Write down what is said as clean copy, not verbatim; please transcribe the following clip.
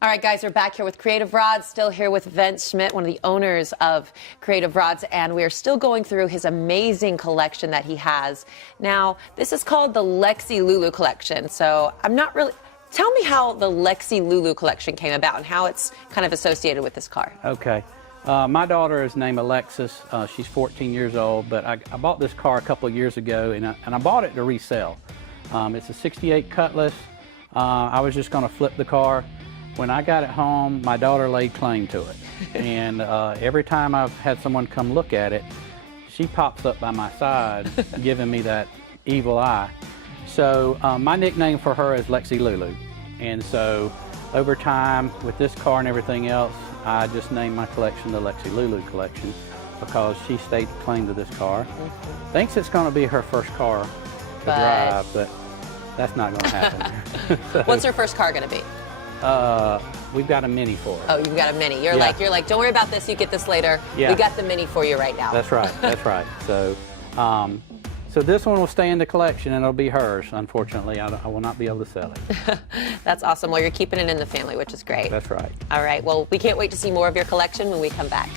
All right, guys, we're back here with Creative Rods, still here with Vince Schmidt, one of the owners of Creative Rods, and we're still going through his amazing collection that he has. Now, this is called the Lexi Lulu collection, so I'm not really... Tell me how the Lexi Lulu collection came about and how it's kind of associated with this car. Okay. My daughter is named Alexis. She's 14 years old, but I bought this car a couple of years ago, and I bought it to resell. It's a 68 Cutlass. I was just going to flip the car. When I got it home, my daughter laid claim to it. And every time I've had someone come look at it, she pops up by my side, giving me that evil eye. So my nickname for her is Lexi Lulu. And so over time, with this car and everything else, I just named my collection the Lexi Lulu collection because she staked claim to this car. Thinks it's going to be her first car to drive, but that's not going to happen. So, what's her first car going to be? We've got a Mini for her. Oh, you've got a Mini. You're like, don't worry about this. You get this later. Yeah. We got the Mini for you right now. That's right. That's right. So, so this one will stay in the collection and it'll be hers. Unfortunately, I will not be able to sell it. That's awesome. Well, you're keeping it in the family, which is great. That's right. All right. Well, we can't wait to see more of your collection when we come back.